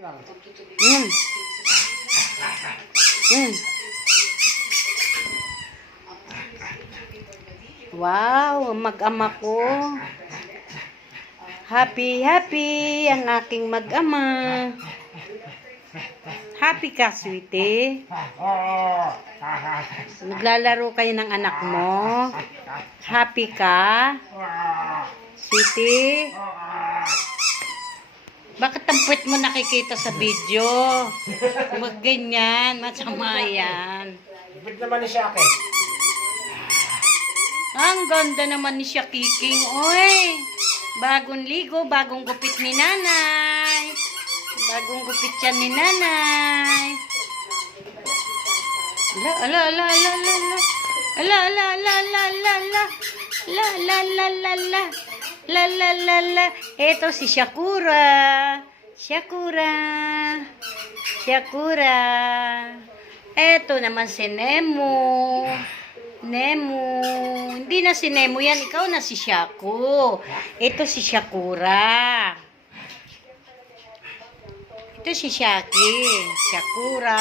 Mm. Mm. Wow, mag-ama ko. Happy, happy ang aking mag-ama. Happy ka, sweetie? Naglalaro kayo ng anak mo? Happy ka? Sweetie? Bakit ang puwet mo nakikita sa video? Huwag ganyan, masama yan. Bit naman ni siya akin. Ang ganda naman ni siya, Kiking. Oy, bagong ligo, bagong gupit ni nanay. Bagong gupit yan ni nanay. Ala, ala, ala, ala, ala, ala. Ala, ala, ala, ala, ala, ala. La, la, la, la, la. La, la, la, la. Ito si Shakura. Shakura. Shakura. Ito naman si Nemo. Nemo. Hindi na si Nemo yan. Ikaw na si Shaku. Ito si Shakura. Ito si Shaki. Shakura.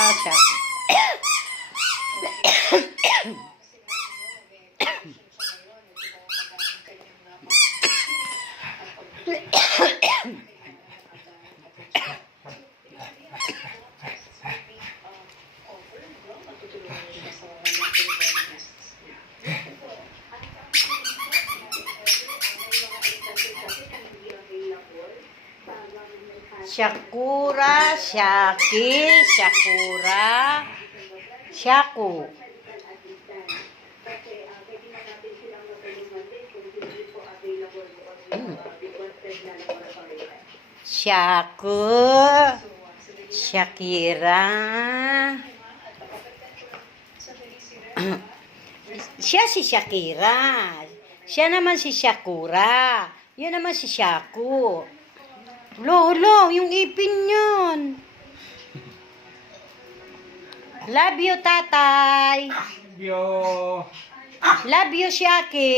Shakura, Shaki, Shakura, Shaku. Shaku, Shakira. Siya si Shakira. Siya naman si Shakura. Yun naman si Shaku. Lo, yung ipin yun. Love you, tatay. Love you, Shaki.